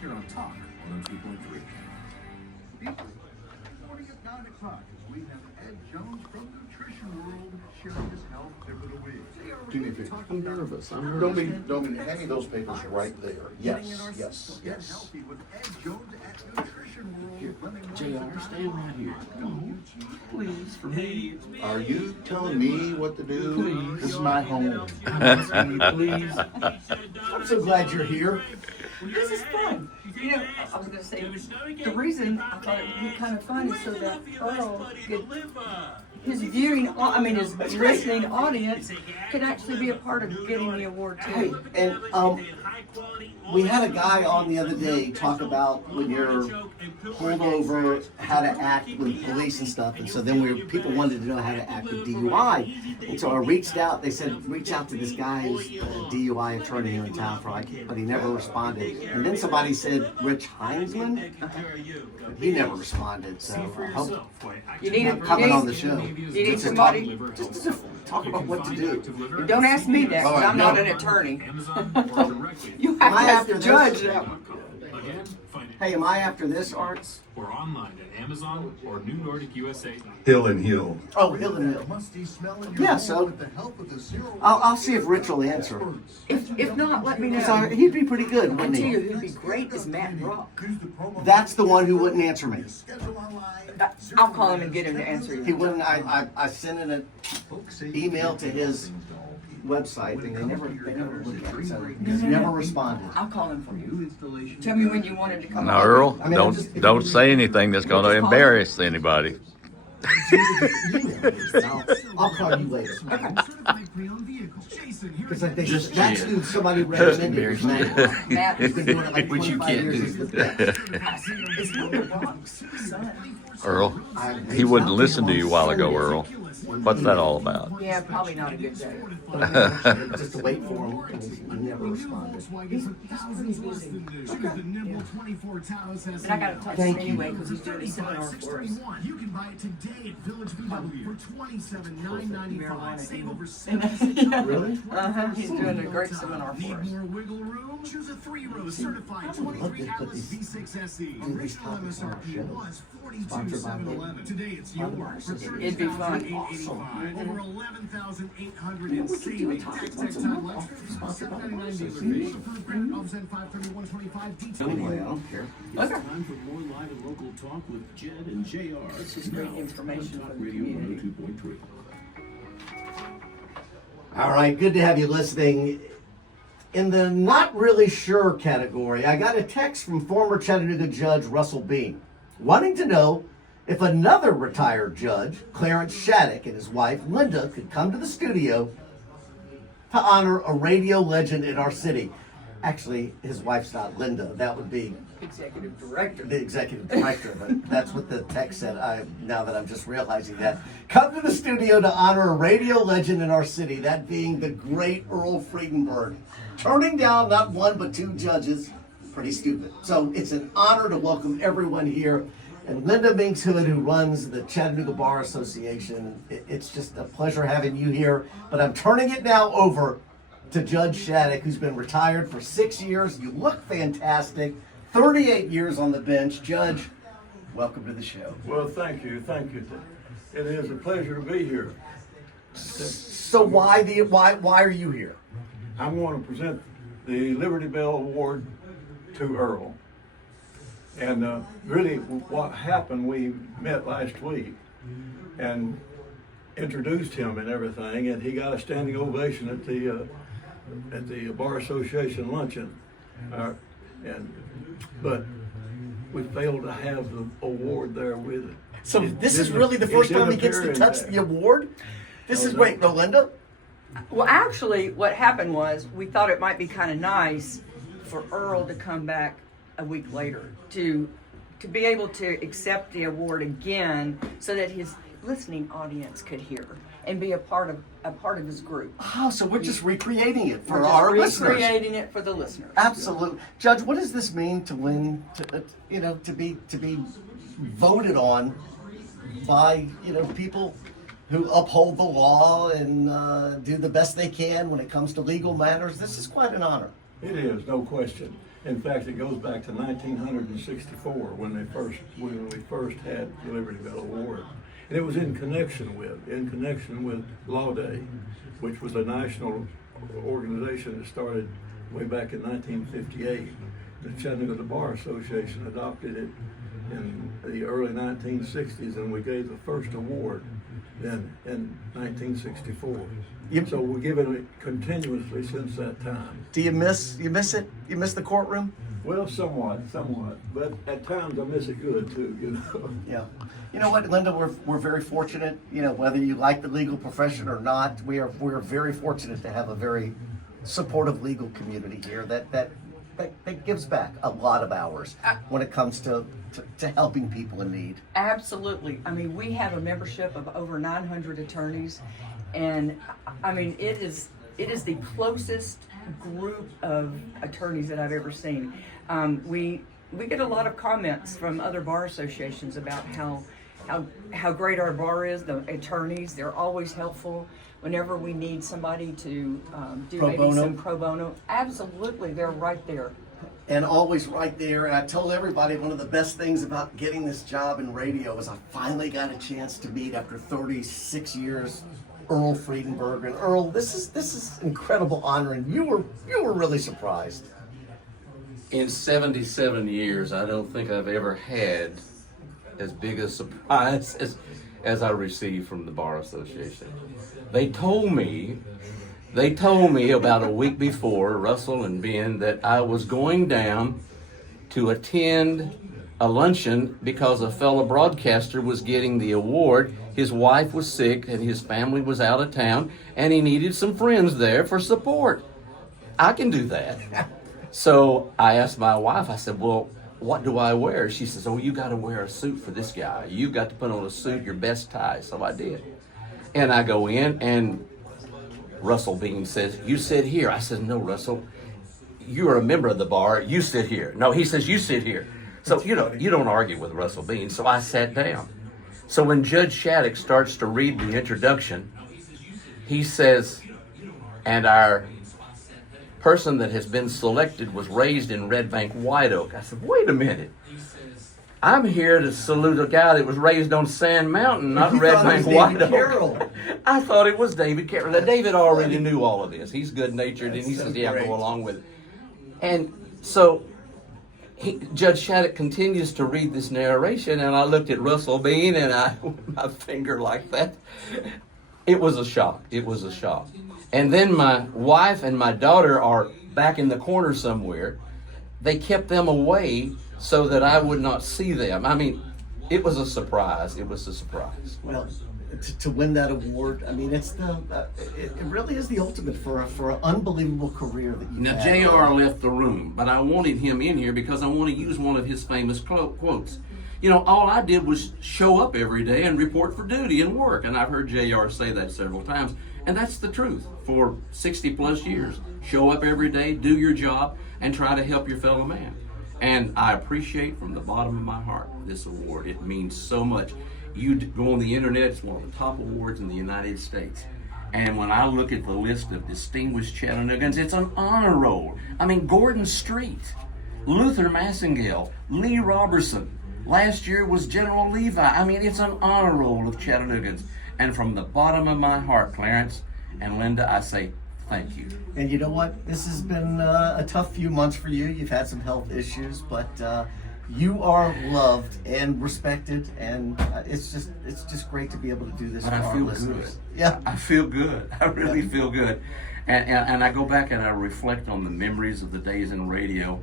here on Talk 102.3. Morning at 9 o'clock, we have Ed Jones from Nutrition World sharing his health tip of the week. Do me a favor. I'm nervous. Don't be, hand me those papers right there. Yes, yes, Get yes. healthy with Ed Jones at Nutrition World. JR, stand right here. Come on. Please, for me. Are you telling me what to do? Please. This is my home. I'm asking you, please. I'm so glad you're here. This is fun. You know, I was going to say, the reason I thought it would be kind of fun is so that Earl could, his viewing, his listening audience could actually be a part of getting the award Hey, too. and we had a guy on the other day talk about when you're pulled over, how to act with police and stuff, and so then people wanted to know how to act with DUI, and so I reached out. They said reach out to this guy who's a DUI attorney here in town but he never responded. And then somebody said Rich Heinzman, he never responded. So I hope You need I'm coming on the show. You need somebody. Just to talk about what to do. Don't ask me that, All because right, I'm not no. an attorney. You Am I have to after judge this? that one. Again, find it Hey, am I after this, Arts? or online at Amazon or New Nordic USA. Hill and Hill. Oh, Hill and Hill. Musty smell in your Yeah, home so with the help of the zero. I'll see if Rich will answer. If not, let me know. So he'd be pretty good, I wouldn't tell you he? who'd be great is Matt Brock. Use the promo That's the one who wouldn't answer me. schedule online. I'll call him and get him to answer He you. wouldn't. I sent in an email to his website, and they never looked at it. So he's never responded. I'll call him for you. Tell me when you want him to come. Now, on. Earl, I mean, I'm just- don't say anything that's going to embarrass anybody. I'll call you later. Okay. Because I think that's who somebody recommended. was Matt Brock. Matt, He's been doing it like Which you 25 can't years. do. He's the best. it's Mr. Brock's son. Earl, he wouldn't listen to you a while ago, Earl. What's that all about? Yeah, probably not a good day. Just to wait for him, and he never responded. And I got to talk to him anyway because he's doing a seminar for us. You can buy it today at Village VW for $27,995. Save over Really? He's doing a great seminar for Need us. more wiggle room? Choose a 3-row certified I would love to 23 put hours these- V6 SE. do these Original topics on our MSRP show. was Sponsored by $42,711. Today it's yours for It'd be fun. $38,885. Over $11,800 in We could do a savings. topic Tax once a time month, electric for sponsored by the $799 dealer Association. fee. Approved credit office at 531.25. Detail. Anyway, I don't care. Okay. Time for more live and local talk with Jed and JR. This is great information for the Radio community. 102.3. All right, good to have you listening. In the not really sure category, I got a text from former Chattanooga Judge Russell Bean wanting to know if another retired judge, Clarence Shattuck, and his wife, Linda, could come to the studio to honor a radio legend in our city. Actually, his wife's not Linda. That would be Executive director. the executive director, but that's what the text said. Now that I'm just realizing that. Come to the studio to honor a radio legend in our city, that being the great Earl Friedenberg. Turning down not one but two judges, pretty stupid. So it's an honor to welcome everyone here. And Linda Minks Hood, who runs the Chattanooga Bar Association, it's just a pleasure having you here. But I'm turning it now over to Judge Shattuck, who's been retired for 6 years. You look fantastic. 38 years on the bench. Judge, welcome to the show. Well, thank you. It is a pleasure to be here. So why are you here? I'm going to present the Liberty Bell Award to Earl. And really what happened, we met last week and introduced him and everything, and he got a standing ovation at the Bar Association luncheon. But we failed to have the award there with it. So It this is didn't- really the it first didn't time he gets to appear in touch there. the award? This is, no. wait, no, Linda? Well, actually, what happened was we thought it might be kind of nice for Earl to come back a week later to be able to accept the award again, so that his listening audience could hear and be a part of his group. Oh, so we're just recreating it for We're our just listeners. recreating it for the listeners. Absolutely, Judge. What does this mean to win? To be voted on by people who uphold the law and do the best they can when it comes to legal matters. This is quite an honor. It is, no question. In fact, it goes back to 1964 when we first had the Liberty Bell Award. And it was in connection with Law Day, which was a national organization that started way back in 1958. The Chattanooga Bar Association adopted it in the early 1960s, and we gave the first award then in 1964. So we're giving it continuously since that time. Do you miss it? You miss the courtroom? Well, somewhat, but at times I miss it good too, Yeah. You know what, Linda, we're very fortunate, whether you like the legal profession or not, we're very fortunate to have a very supportive legal community here that gives back a lot of hours when it comes to helping people in need. Absolutely. I mean, we have a membership of over 900 attorneys, and I mean, it is the closest group of attorneys that I've ever seen. We get a lot of comments from other bar associations about how great our bar is. The attorneys, they're always helpful whenever we need somebody to do Pro maybe bono. some pro bono. Absolutely, they're right there. And always right there. And I told everybody one of the best things about getting this job in radio is I finally got a chance to meet, after 36 years, Earl Friedenberg. And Earl, this is incredible honor, and you were really surprised. In 77 years, I don't think I've ever had as big a surprise as I received from the Bar Association. They told me about a week before, Russell and Ben, that I was going down to attend a luncheon because a fellow broadcaster was getting the award. His wife was sick and his family was out of town, and he needed some friends there for support. I can do that. So I asked my wife, I said, well, what do I wear? She says, oh, you got to wear a suit for this guy. You've got to put on a suit, your best tie. So I did. And I go in, and Russell Bean says, you sit here. I said, no, Russell, you're a member of the bar. You sit here. No, he says, you sit here. So, you don't argue with Russell Bean. So I sat down. So when Judge Shattuck starts to read the introduction, he says, and our person that has been selected was raised in Red Bank, White Oak. I said, wait a minute. I'm here to salute a guy that was raised on Sand Mountain, not You Red thought it Bank, was White David Oak. Carroll. I thought it was David Carroll. Now, David already knew all of this. He's good-natured, and he That's so says, yeah, great. go along with it. And so Judge Shattuck continues to read this narration, and I looked at Russell Bean, and my finger like that. It was a shock. It was a shock. And then my wife and my daughter are back in the corner somewhere. They kept them away so that I would not see them. I mean, it was a surprise. It was a surprise. Well, to win that award, I mean, it's it really is the ultimate for an unbelievable career that you've Now, had. JR left the room, but I wanted him in here because I want to use one of his famous quotes. All I did was show up every day and report for duty and work. And I've heard JR say that several times. And that's the truth for 60 plus years. Show up every day, do your job, and try to help your fellow man. And I appreciate from the bottom of my heart this award. It means so much. You go on the internet, it's one of the top awards in the United States. And when I look at the list of distinguished Chattanoogans, it's an honor roll. I mean, Gordon Street, Luther Massengale, Lee Robertson. Last year was General Levi. I mean, it's an honor roll of Chattanoogans. And from the bottom of my heart, Clarence and Linda, I say thank you. And you know what? This has been a tough few months for you. You've had some health issues, but you are loved and respected, and it's just great to be able to do this But for I our feel listeners. good. Yeah. I feel good. I really feel good. And I go back and I reflect on the memories of the days in radio.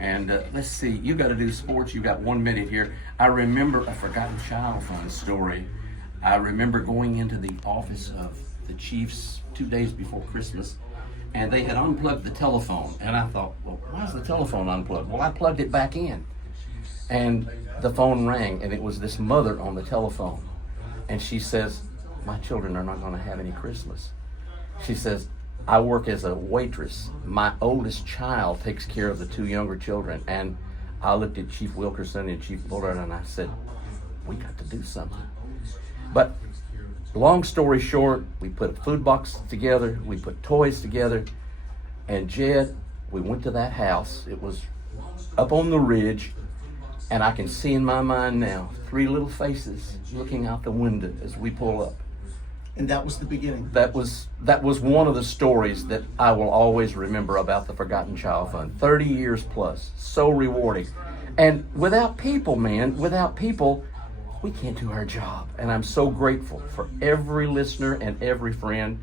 And let's see, you got to do sports. You got 1 minute here. I remember a forgotten child fund story. I remember going into the office of the Chiefs 2 days before Christmas, and they had unplugged the telephone. And I thought, well, why is the telephone unplugged? Well, I plugged it back in. And the phone rang, and it was this mother on the telephone. And she says, my children are not going to have any Christmas. She says, I work as a waitress. My oldest child takes care of the 2 younger children. And I looked at Chief Wilkerson and Chief Bullard, and I said, we got to do something. But long story short, we put a food box together, we put toys together, and Jed, we went to that house. It was up on the ridge, and I can see in my mind now 3 little faces looking out the window as we pull up. And that was the beginning. That was one of the stories that I will always remember about the Forgotten Child Fund. 30 years plus, so rewarding. And without people, man, without people, we can't do our job. And I'm so grateful for every listener and every friend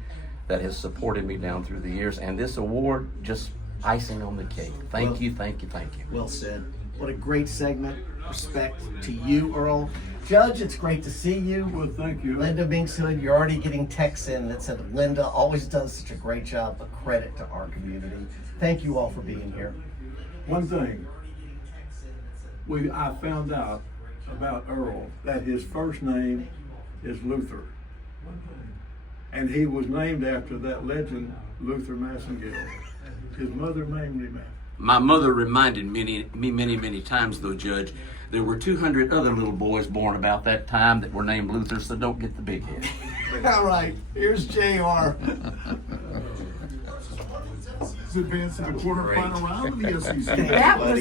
that has supported me down through the years. And this award, just icing on the cake. Thank you, thank you, thank you. Well said. What a great segment. Respect to you, Earl. Judge, it's great to see you. Well, thank you. Linda Minkshood, you're already getting texts in that said Linda always does such a great job. A credit to our community. Thank you all for being here. One thing, I found out about Earl that his first name is Luther, and he was named after that legend, Luther Massengill. His mother named him after. My mother reminded me many times, though, Judge, there were 200 other little boys born about that time that were named Luther, so don't get the big head. All right, here's JR. Advance to the quarterfinal round of the SEC. That was